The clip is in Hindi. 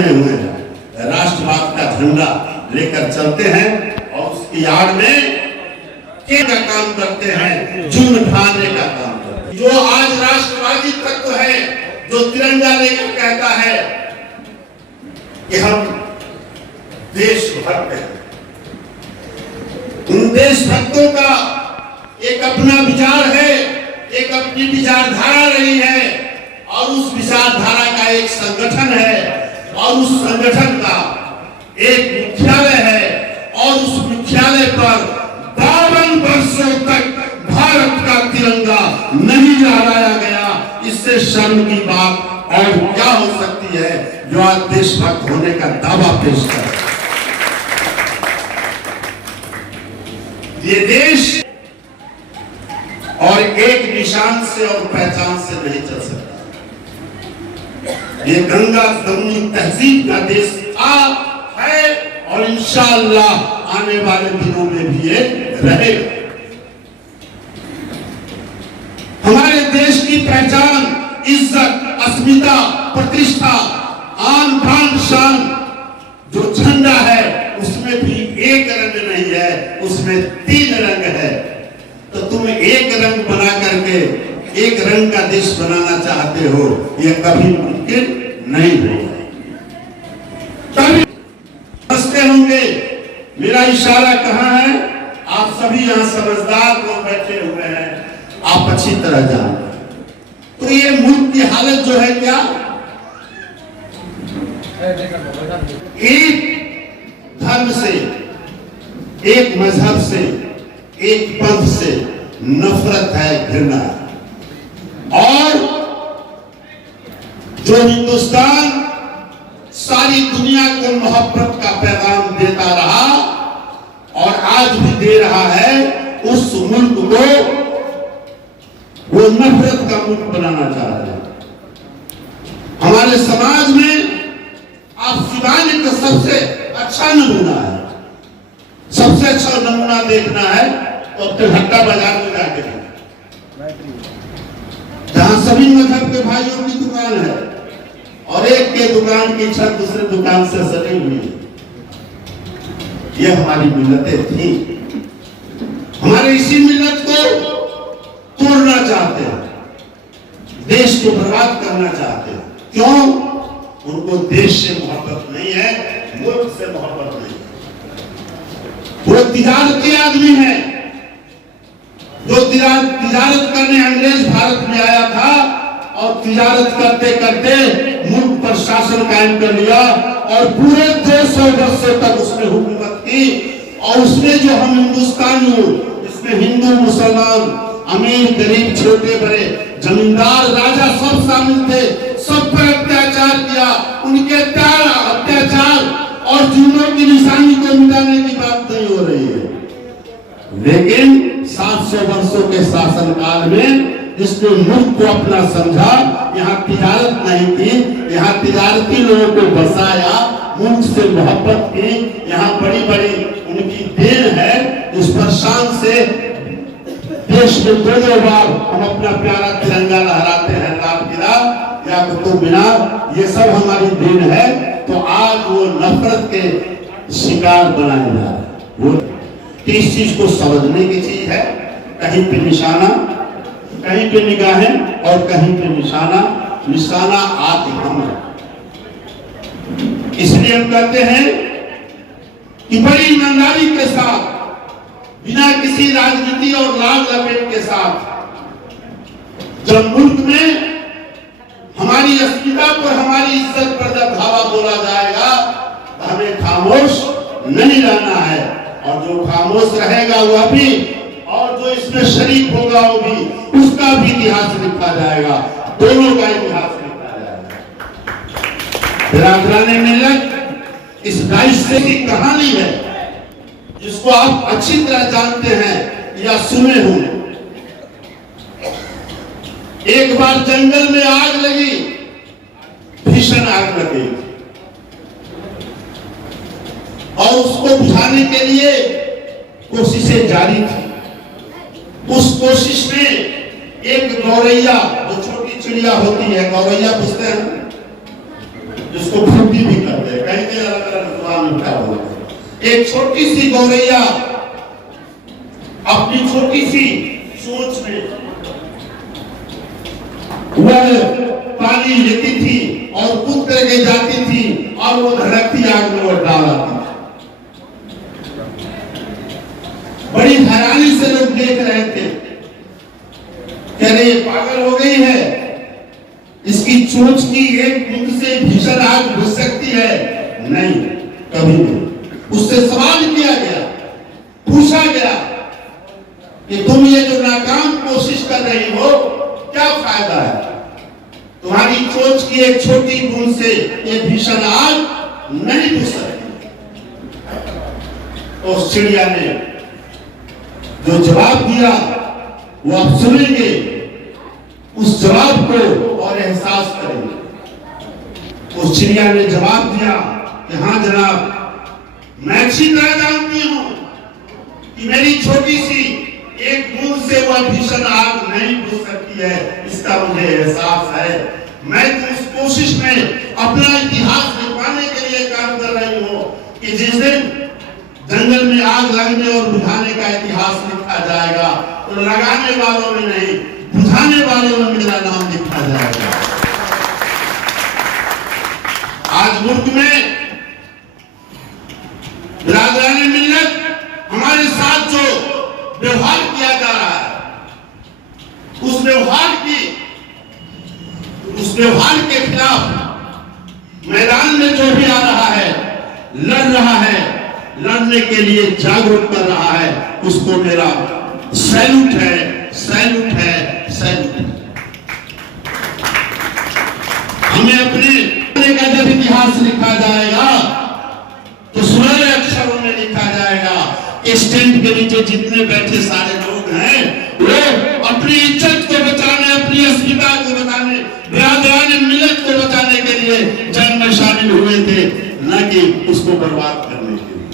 बने हुए हैं, राष्ट्रवाद का झंडा लेकर चलते हैं और उसकी आड़ में का काम करते हैं, जुल्म ढाने का काम करते हैं। जो आज राष्ट्रवादी तत्व है, जो तिरंगा लेकर कहता है कि हम देशभक्त हैं, उन देशभक्तों का एक अपना विचार है, एक अपनी विचारधारा रही है और उस विचारधारा का एक संगठन है और उस संगठन का एक मुख्यालय है और उस मुख्यालय पर 52 वर्षों तक भारत का तिरंगा नहीं लहराया गया। इससे शर्म की बात और क्या हो सकती है जो आज देशभक्त होने का दावा पेश कर। ये देश और एक निशान से और पहचान से नहीं चल सकता। ये गंगा जमुनी तहजीब का देश था, है और इंशाअल्लाह आने वाले दिनों में भी ये रहेगा। हमारे देश की पहचान, इज्जत, अस्मिता, प्रतिष्ठा, आन बान शान जो झंडा है उसमें भी एक रंग नहीं है, उसमें 3 रंग है। तो तुम एक रंग बना करके एक रंग का देश बनाना चाहते हो, यह कभी मुमकिन नहीं होगा। तभी समझते होंगे मेरा इशारा कहाँ है। आप सभी यहाँ समझदार लोग बैठे हुए हैं, आप अच्छी तरह जानते। तो ये मुल्क की हालत जो है क्या, एक धर्म से, एक मजहब से, एक पंथ से नफरत है, घृणा है। और जो हिंदुस्तान सारी दुनिया को मोहब्बत का पैगाम देता रहा और आज भी दे रहा है, उस मुल्क को वो नफरत का मुल्क बनाना चाहते हैं। हमारे समाज में आप शिवानी का सबसे अच्छा नमूना है, सबसे अच्छा नमूना देखना है तो तिरहट्टा बाजार में जाके जहां सभी मजहब के भाइयों की दुकान है और एक के दुकान की छत दूसरे दुकान से सटी हुई है। ये हमारी मिल्लतें थी। हमारे इसी मिल्लत को तोड़ना चाहते हैं, देश को बर्बाद करना चाहते हैं। क्यों? उनको देश से मोहब्बत नहीं है, मुल्क से मोहब्बत नहीं है। वो तिजारती आदमी है जो तिजारत करने अंग्रेज भारत में आया था और तिजारत करते करते मुल्क पर शासन कायम कर लिया और पूरे 200 वर्षों तक उसने हुकूमत की। और उसमें जो हम हिंदुस्तानी हो, इसमें हिंदू, मुसलमान, अमीर, गरीब, छोटे बड़े, जमींदार, राजा सब शामिल थे। सब पर अत्याचार किया। उनके अत्याचार और जुल्मों की निशानी को मिटाने की बात नहीं हो रही है, लेकिन 700 वर्षों के शासनकाल में जिसने मुल्क को अपना समझा, यहाँ तिजारत नहीं थी, यहाँ तिजारती लोगों को बसाया, मुल्क से मोहब्बत की, यहाँ बड़ी बड़ी उनकी देन है। उस पर शान से देश में 2 बार हम अपना प्यारा तिरंगा लहराते हैं, लाल किला या कुतुब मीनार, ये सब हमारी देन है। तो आज वो नफरत के शिकार बनाए जा रहे। वो इस चीज को समझने की चीज है। कहीं पे निशाना, कहीं पे निगाहें और कहीं पे निशाना। निशाना आज हम है। इसलिए हम कहते हैं कि बड़ी ईमानदारी के साथ, बिना किसी राजनीति और लाल लपेट के साथ, जब मुल्क में हमारी अस्मिता पर, हमारी इज्जत पर जब धावा बोला जाएगा तो हमें खामोश नहीं रहना है। और जो खामोश रहेगा वह भी, और जो इसमें शरीक होगा वो भी, उसका भी इतिहास लिखा जाएगा। दोनों का इतिहास लिखा जाएगा। बिरादराने मिल्लत इस दाइशे की कहानी है जिसको आप अच्छी तरह जानते हैं या सुने होंगे। एक बार जंगल में आग लगी, भीषण आग लगी, और उसको बुझाने के लिए कोशिशें जारी थी। उस कोशिश में एक गौरैया, जो छोटी चिड़िया होती है, गौरैया पूछते हैं, जिसको फूटी भी करते हैं, कहीं कहीं अलग अलग जुबान में क्या बोलते हैं। एक छोटी सी गौरैया अपनी छोटी सी सोच में वह पानी लेती थी और कूद करके जाती थी और वो धड़कती आग में वह डाल आती थी। बड़ी हैरानी से लोग देख रहे थे, कह रहे पागल हो गई है, इसकी चोंच की एक बूंद से भीषण आग बुझ सकती है? नहीं, कभी नहीं। उससे सवाल किया गया, पूछा गया कि तुम ये जो नाकाम कोशिश कर रही हो, क्या फायदा है? तुम्हारी चोंच की एक छोटी बूंद से ये भीषण आग नहीं बुझ सकती। तो उस चिड़िया ने जो जवाब दिया वो आप सुनेंगे, उस जवाब को और एहसास करेंगे। उस चिड़िया ने जवाब दिया कि हाँ जनाब, मैं अच्छी तरह जानती हूं कि मेरी छोटी सी एक बूंद से वह भीषण आग नहीं बुझ सकती है, इसका मुझे एहसास है। मैं तो इस कोशिश में अपना इतिहास लिखवाने के लिए काम कर रही हूं कि जिस दिन जंगल में आग लगने और बुझाने का इतिहास लिखा जाएगा तो लगाने वालों में नहीं, बुझाने वालों में मेरा नाम लिखा जाएगा। आज मुल्क में बिरादराने मिल्लत हमारे साथ जो व्यवहार किया जा रहा है, उस व्यवहार के खिलाफ मैदान में जो भी आ रहा है, लड़ रहा है, लड़ने के लिए जागरूक कर रहा है, उसको मेरा सैल्यूट है, सैल्यूट है, सैल्यूट। हमें अपने का जब इतिहास लिखा जाएगा तो सुनहरे अक्षरों में लिखा जाएगा कि स्टैंड के नीचे जितने बैठे सारे लोग हैं वो अपनी इज्जत को बचाने, अपनी अस्मिता को बचाने, बिरादराने मिल्लत को बचाने के लिए जंग में शामिल हुए थे, न कि उसको बर्बाद करने के लिए।